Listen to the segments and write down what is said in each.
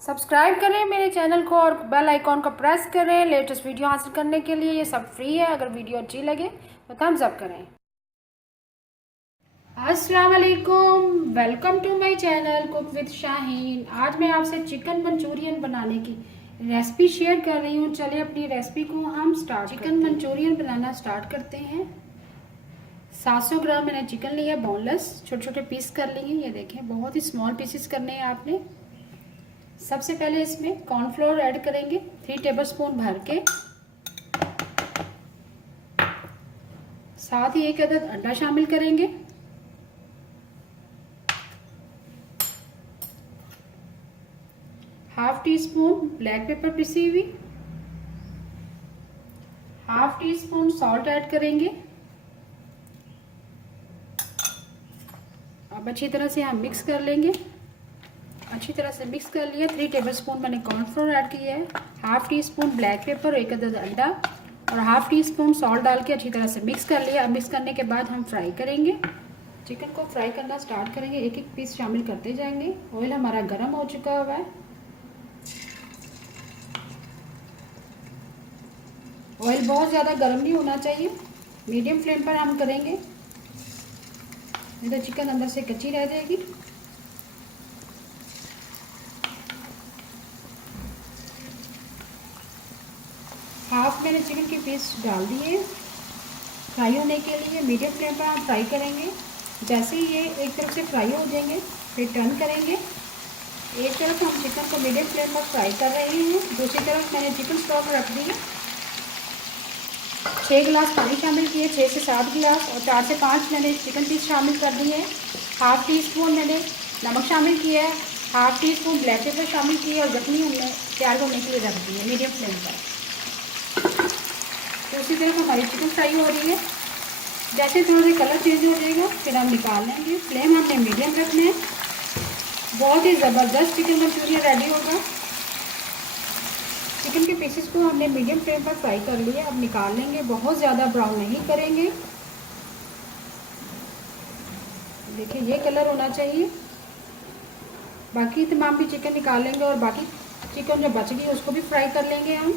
Subscribe करें मेरे channel को और बेल आइकॉन को प्रेस करें लेटेस्ट वीडियो हासिल करने के लिए। ये सब फ्री है। अगर वीडियो अच्छी लगे तो थम्स अप करें। अस्सलाम वालेकुम, welcome to my channel cook with Shaheen. आज मैं आपसे चिकन मंचूरियन बनाने की रेसिपी शेयर कर रही हूँ। चलिए अपनी रेसिपी को हम चिकन मंचूरियन बनाना स्टार्ट करते हैं। 700 ग्राम मैंने चिकन लिया, बोनलेस, छोटे छोटे पीस कर लिए। ये देखें, बहुत ही स्मॉल पीसेस करने हैं आपने। सबसे पहले इसमें कॉर्नफ्लोर ऐड करेंगे 3 टेबलस्पून भर के। साथ ही 1 अदद अंडा शामिल करेंगे। Half tea spoon black pepper पिसी हुई। Half tea spoon salt add करेंगे। अब अच्छी तरह से हम मिक्स कर लेंगे। अच्छी तरह से मिक्स कर लिया। 3 टेबलस्पून मैंने कॉर्नफ्लोर ऐड किया है। Half tea spoon black pepper, 1 अदद अंडा और हाफ टी स्पून सॉल्ट डाल के अच्छी तरह से मिक्स कर लिया। अब मिक्स करने के बाद हम फ्राई करेंगे। चिकन को फ्राई करना स्टार्ट करेंगे। एक एक पीस शामिल करते जाएंगे। ऑयल हमारा गर्म हो चुका हुआ है। ऑयल बहुत ज़्यादा गर्म नहीं होना चाहिए, मीडियम फ्लेम पर हम करेंगे, नहीं तो चिकन अंदर से कच्ची रह जाएगी। हाफ मैंने चिकन के पीस डाल दिए फ्राई होने के लिए। मीडियम फ्लेम पर हम फ्राई करेंगे। जैसे ही ये एक तरफ से फ्राई हो जाएंगे फिर टर्न करेंगे। एक तरफ हम चिकन को मीडियम फ्लेम पर फ्राई कर रहे हैं, दूसरी तरफ मैंने चिकन स्टॉक रख दिया। 6 गिलास पानी शामिल किए, 6 से 7 गिलास, और 4 से 5 मैंने चिकन पीस शामिल कर दिए। हाफ टी स्पून मैंने नमक शामिल किया है। Half tea spoon black pepper शामिल किए और जखनी हमने तैयार होने के लिए रख दी है मीडियम फ्लेम पर। तो उसी तरफ हमारी चिकन फ्राई हो रही है। जैसे थोड़ा सा कलर चेंज हो जाएगा फिर हम निकाल लेंगे। फ्लेम हमने मीडियम रखना है। बहुत ही ज़बरदस्त चिकन मंचूरियन रेडी होगा। चिकन के पीसेस को हमने मीडियम फ्लेम पर फ्राई कर लिया। अब निकाल लेंगे, बहुत ज़्यादा ब्राउन नहीं करेंगे। देखिए ये कलर होना चाहिए। बाकी तमाम भी चिकन निकाल लेंगे और बाकी चिकन जो बच गई उसको भी फ्राई कर लेंगे हम।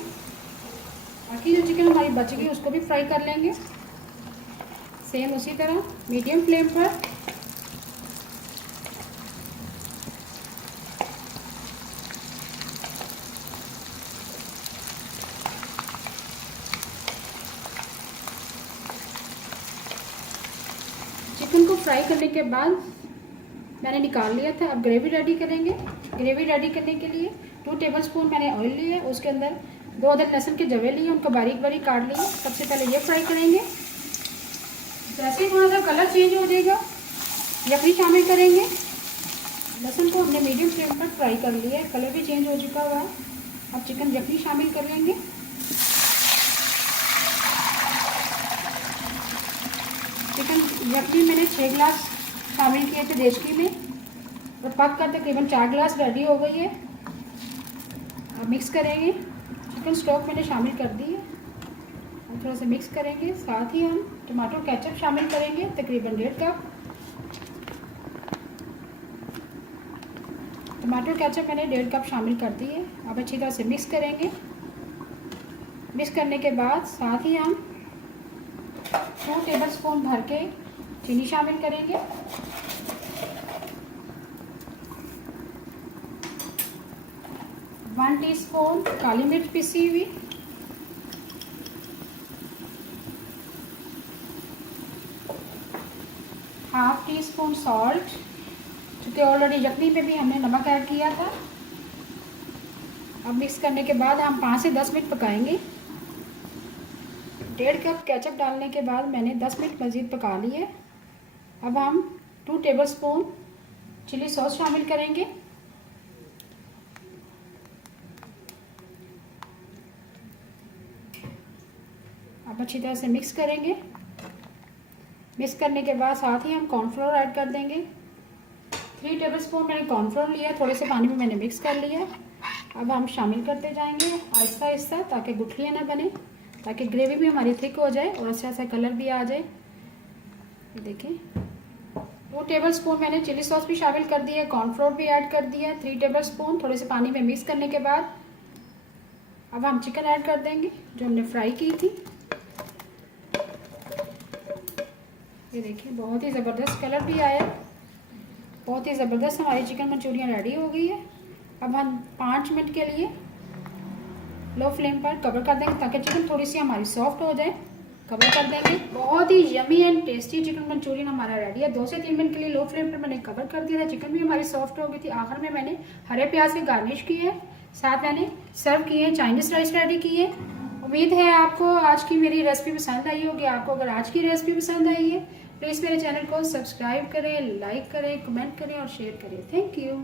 बाकी जो चिकन हमारी बच गई उसको भी फ्राई कर लेंगे सेम उसी तरह मीडियम फ्लेम पर। चिकन को फ्राई करने के बाद मैंने निकाल लिया था। अब ग्रेवी रेडी करेंगे। ग्रेवी रेडी करने के लिए 2 टेबलस्पून मैंने ऑयल लिया। उसके अंदर 2 अदद लहसुन के जवे लिए, उनको बारीक बारीक काट लिए। सबसे पहले ये फ्राई करेंगे। जैसे ही थोड़ा सा कलर चेंज हो जाएगा यखनी शामिल करेंगे। लहसुन को हमने मीडियम फ्लेम पर फ्राई कर लिया है, कलर भी चेंज हो चुका हुआ है। अब चिकन यखनी शामिल कर लेंगे। चिकन यखनी मैंने 6 गिलास शामिल किए थे देशकी में और पक कर तकरीबन 4 गिलास रेडी हो गई है। अब मिक्स करेंगे। चिकन स्टॉक मैंने शामिल कर दी है। अब थोड़ा सा मिक्स करेंगे। साथ ही हम टमाटो केचप शामिल करेंगे, तकरीबन 1.5 कप। टमाटो केचप मैंने 1.5 कप शामिल कर दी है। अब अच्छी तरह से मिक्स करेंगे। मिक्स करने के बाद साथ ही हम 2 टेबलस्पून भर के चीनी शामिल करेंगे। वन टीस्पून काली मिर्च पिसी हुई। हाफ टी स्पून सॉल्ट, क्योंकि ऑलरेडी यखनी पे भी हमने नमक ऐड किया था। अब मिक्स करने के बाद हम 5 से 10 मिनट पकाएंगे। 1.5 कप केचप डालने के बाद मैंने 10 मिनट मज़ीद पका लिए। अब हम 2 टेबलस्पून चिली सॉस शामिल करेंगे। अब अच्छी तरह से मिक्स करेंगे। मिक्स करने के बाद साथ ही हम कॉर्नफ्लोर ऐड कर देंगे। 3 टेबलस्पून मैंने कॉर्नफ्लोर लिया, थोड़े से पानी में मैंने मिक्स कर लिया। अब हम शामिल करते जाएंगे आहिस्ता आहिस्ता, ताकि गुठलियाँ ना बने, ताकि ग्रेवी भी हमारी थिक हो जाए और अच्छा सा कलर भी आ जाए। ये देखें, 2 टेबल स्पून मैंने चिली सॉस भी शामिल कर दिया है, कॉर्नफ्लोर भी ऐड कर दिया है 3 टेबल स्पून। थोड़े से पानी में मिक्स करने के बाद अब हम चिकन ऐड कर देंगे जो हमने फ्राई की थी। ये देखिए बहुत ही ज़बरदस्त कलर भी आया, बहुत ही ज़बरदस्त हमारी चिकन मंचूरियन रेडी हो गई है। अब हम 5 मिनट के लिए लो फ्लेम पर कवर कर देंगे ताकि चिकन थोड़ी सी हमारी सॉफ्ट हो जाए। कवर कर देंगे। बहुत ही yummy and tasty chicken manchurian हमारा रेडी है। 2 से 3 मिनट के लिए लो फ्लेम पर मैंने कवर कर दिया था। चिकन भी हमारी सॉफ्ट हो गई थी। आखिर में मैंने हरे प्याज के गार्निश किए, साथ मैंने सर्व किए चाइनीज राइस रेडी किए। उम्मीद है आपको आज की मेरी रेसिपी पसंद आई होगी। आपको अगर आज की रेसिपी पसंद आई है प्लीज़ मेरे चैनल को सब्सक्राइब करें, लाइक करें, कमेंट करें और शेयर करें। Thank you.